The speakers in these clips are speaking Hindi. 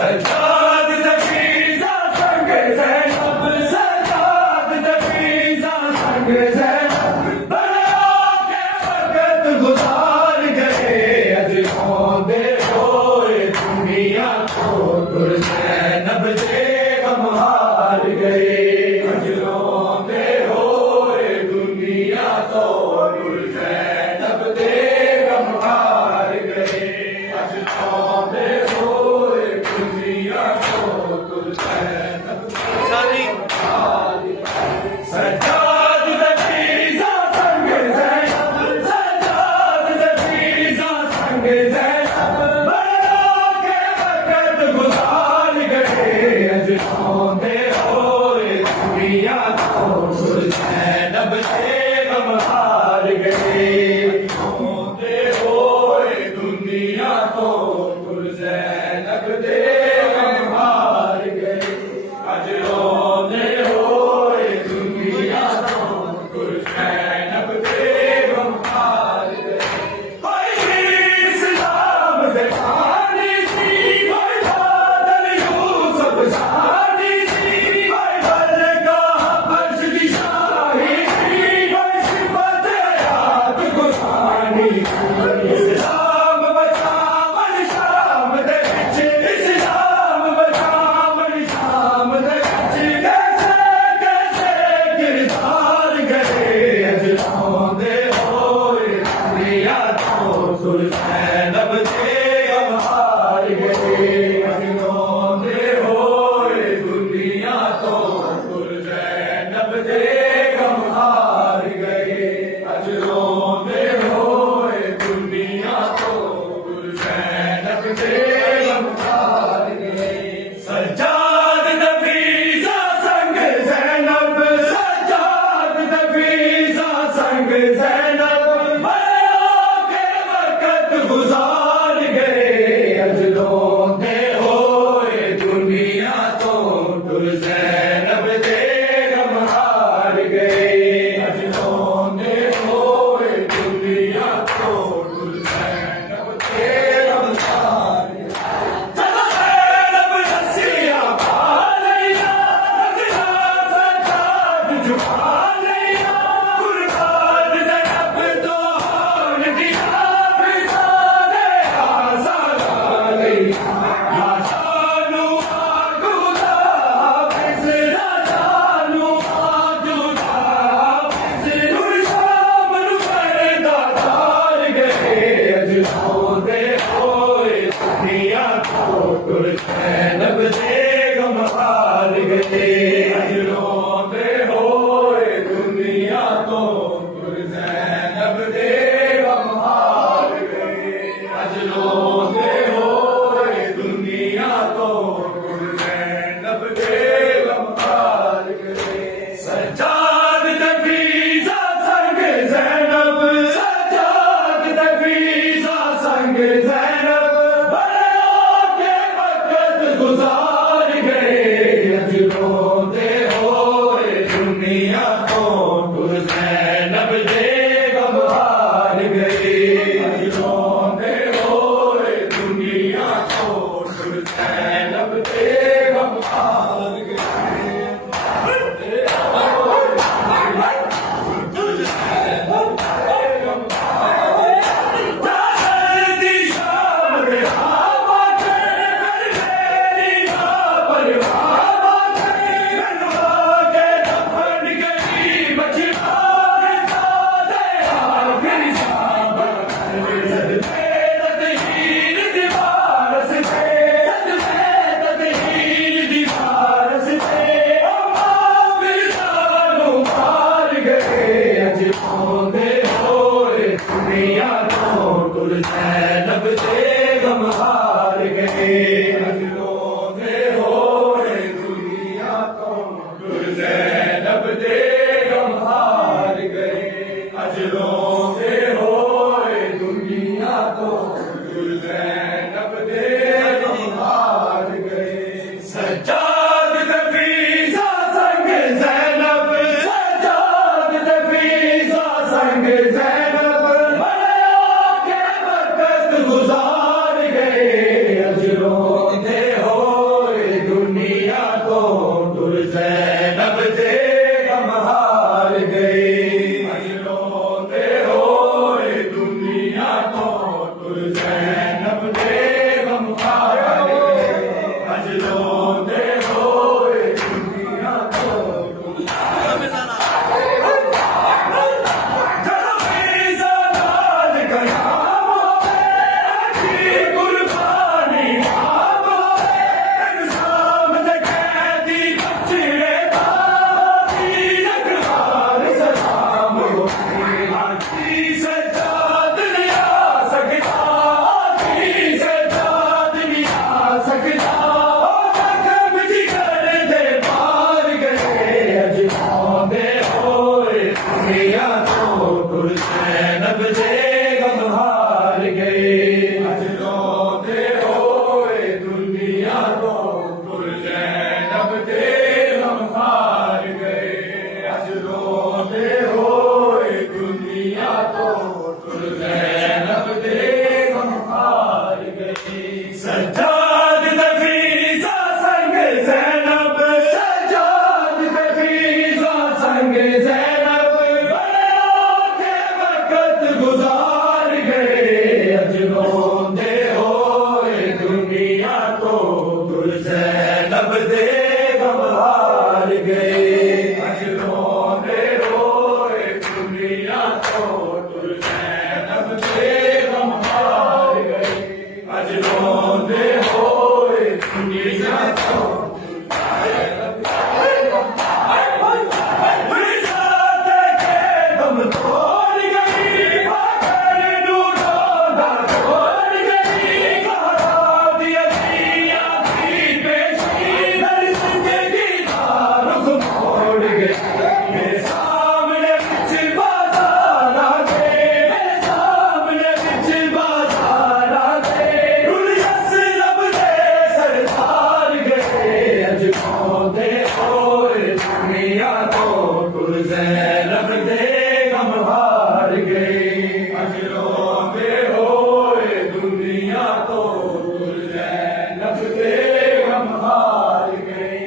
सजाद नफीसा संग ज़ैनब सजाद नफीसा संग ज़ैनब बड़ा के वक़्त गुज़ार गए अजरों दे होए दुनिया को गुर ज़ैनब दे गम हार गए अजरों दे होए दुनिया को गुर ज़ैनब दे गम हार गए अजरों दे होए दुनिया को गुर ज़ैनब सजाद नफीसा संग ज़ैनब सजाद नफीसा संग ज़ैनब बड़ा के वक़्त गुज़ार गए अजरों दे होए ज़ैनब दे गम हार गए। अज रोंदे होए दुनिया तो तुर ज़ैनब दे गम हार गए। अज रोंदे होए दुनिया तो ज़ैनब दे गम हार गए। अज रोंदे होए दुनिया तो तुर ज़ैनब दे गम हार गए।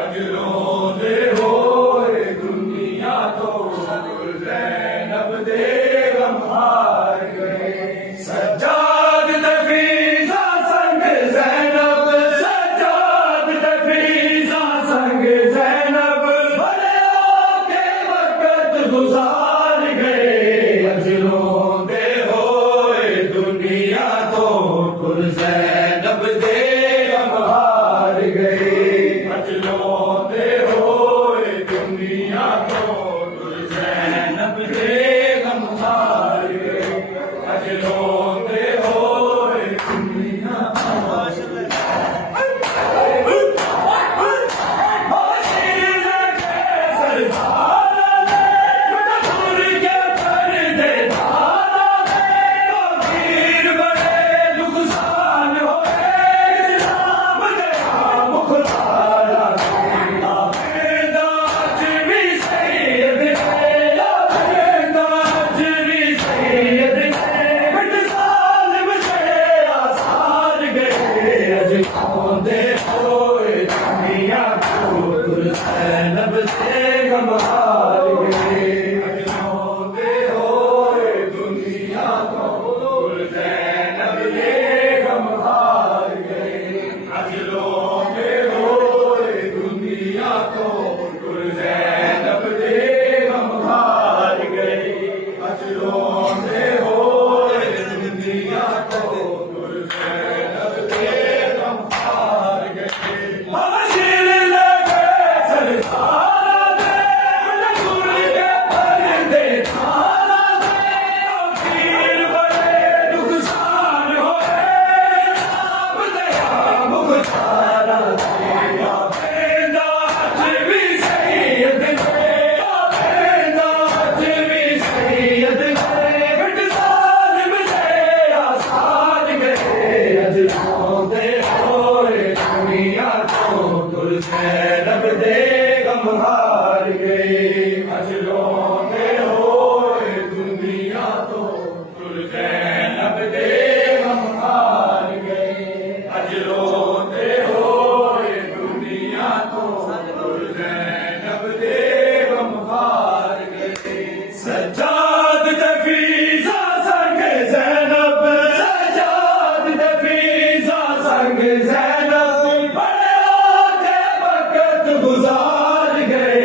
अज रोंदे होए दुनिया तो तुर ज़ैनब दे गम हार गए। सज्जाद दे फ़ीज़ा संग ज़ैनब, सज्जाद दे फ़ीज़ा संग ज़ैनब गुजार गए। अज रोंदे होए दुनिया तो तुर ज़ैनब दे गम हार गए। अज रोंदे होए दुनिया तो तुर ज़ैनब दे गम हार गए। अज रोंदे होए दुनिया रोंदे होए दुनिया तो तुर ज़ैनब दे गम हार गए। अज रोंदे होए दुनिया तो तुर ज़ैनब दे गम हार गए। अज रोंदे होए दुनिया तो तुर ज़ैनब दे गम हार गए। अज रोंदे होए दुनिया तो तुर ज़ैनब दे ज़ैनब दे गम हार गए। अज रोंदे होए दुनिया तो तुर ज़ैनब दे गम हार गए। अज रोंदे होए दुनिया तो तुर ज़ैनब दे गम हार गए। सज्जाद दे फ़ीज़ा संग ज़ैनब, सज्जाद दे फ़ीज़ा संग ज़ैनब गुजार गए।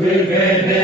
ਵੇ ਗਏ ਨੇ